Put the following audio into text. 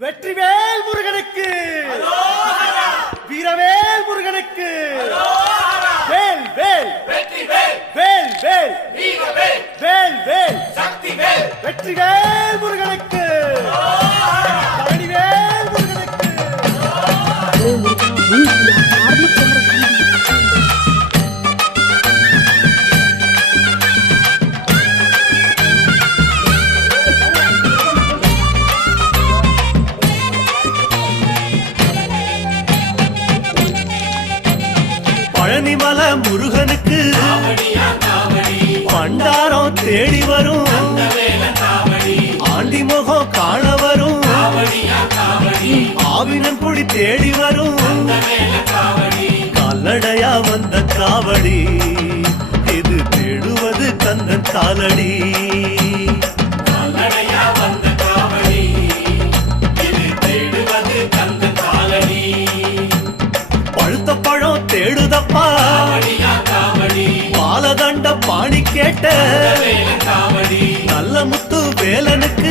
வெற்றிவேல் முருகனுக்கு, வீரவேல் முருகனுக்கு, வேல் வேல் வேல் வேல் வேல் வேல் வெற்றிவேல் முருகனுக்கு, பழனிவேல் முருகனுக்கு. பழனிமல முருகனுக்கு பண்டாரம் தேடி வரும், ஆண்டி முகம் காண வரும், ஆவினன் குடி தேடி வரும், கால்நடையா வந்த காவடி இது தேடுவது கந்தன் காலடி. பழுத்த பழம் தேடுதப்பா பாலதண்ட பாணி கேட்ட நல்ல முத்து வேலனுக்கு